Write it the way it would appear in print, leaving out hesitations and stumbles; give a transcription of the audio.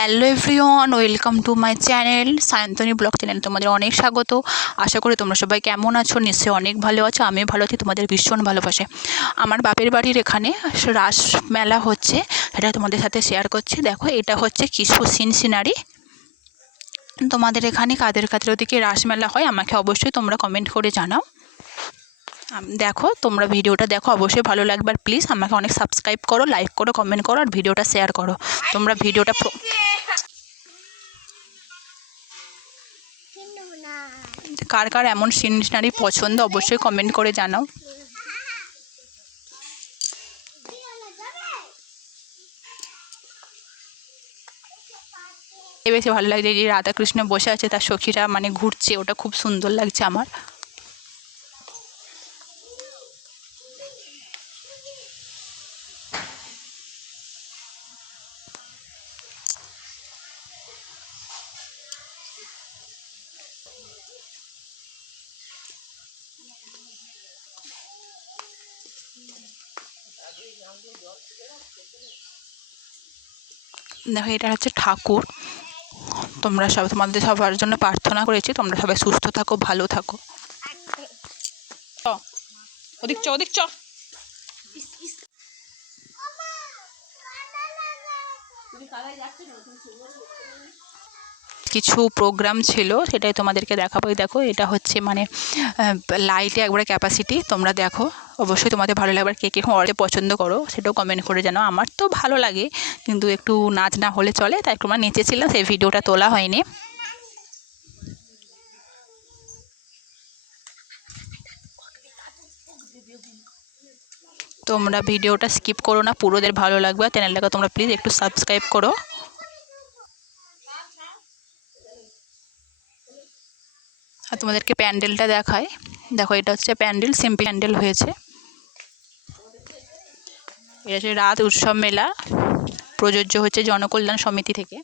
Hello everyone, welcome to my channel Sayantani blog channel. তোমাদের অনেক স্বাগত। আশা করি তোমরা সবাই কেমন আছো, নিশ্চয়ই অনেক ভালো আছো। আমি ভালো আছি, তোমাদের ভীষণ ভালোবাসে। আমার বাপের বাড়ির এখানে রাস মেলা হচ্ছে, সেটা তোমাদের সাথে শেয়ার করছি। দেখো, এটা হচ্ছে কিছু সিনারি। তোমাদের এখানে কাদের কাদের ওদিকে রাস মেলা হয় আমাকে অবশ্যই তোমরা কমেন্ট করে জানাও। দেখো, তোমরা ভিডিওটা দেখো, অবশ্যই ভালো লাগবে। আর প্লিজ আমাকে অনেক সাবস্ক্রাইব করো, লাইক করো, কমেন্ট করো, আর ভিডিওটা শেয়ার করো। তোমরা ভিডিওটা কার কার এমন সিনারি পছন্দ অবশ্যই কমেন্ট করে জানাও। বেশি ভালো লাগছে যে রাধাকৃষ্ণ বসে আছে, তার সখীরা মানে ঘুরছে, ওটা খুব সুন্দর লাগছে আমার। দেখো, এটা হচ্ছে ঠাকুর। তোমরা সব তোমাদের সবার জন্য প্রার্থনা করেছি, তোমরা সবাই সুস্থ থাকো, ভালো থাকো। ওদিক চ, ওদিক চ। কিছু প্রোগ্রাম ছিল, সেটাই তোমাদেরকে দেখাবো। দেখো, এটা হচ্ছে মানে লাইটে একবারে ক্যাপাসিটি। তোমরা দেখো, অবশ্যই তোমাদের ভালো লাগবে। কে কে অর্ডে পছন্দ করো সেটাও কমেন্ট করে জানাও। আমার তো ভালো লাগে, কিন্তু একটু নাচ না হলে চলে, তাই তোমরা নেচেছিলাম, সেই ভিডিওটা তোলা হয়নি। তোমরা ভিডিওটা স্কিপ করো না, পুরোদের ভালো লাগবে। চ্যানেলটাকে তোমরা প্লিজ একটু সাবস্ক্রাইব করো। আর তোমাদেরকে প্যান্ডেলটা দেখায়। দেখো, এটা হচ্ছে প্যান্ডেল, সিম্পল প্যান্ডেল হয়েছে। এটা হচ্ছে রাত উৎসব মেলা, প্রযোজ্য হচ্ছে জনকল্যাণ সমিতি থেকে।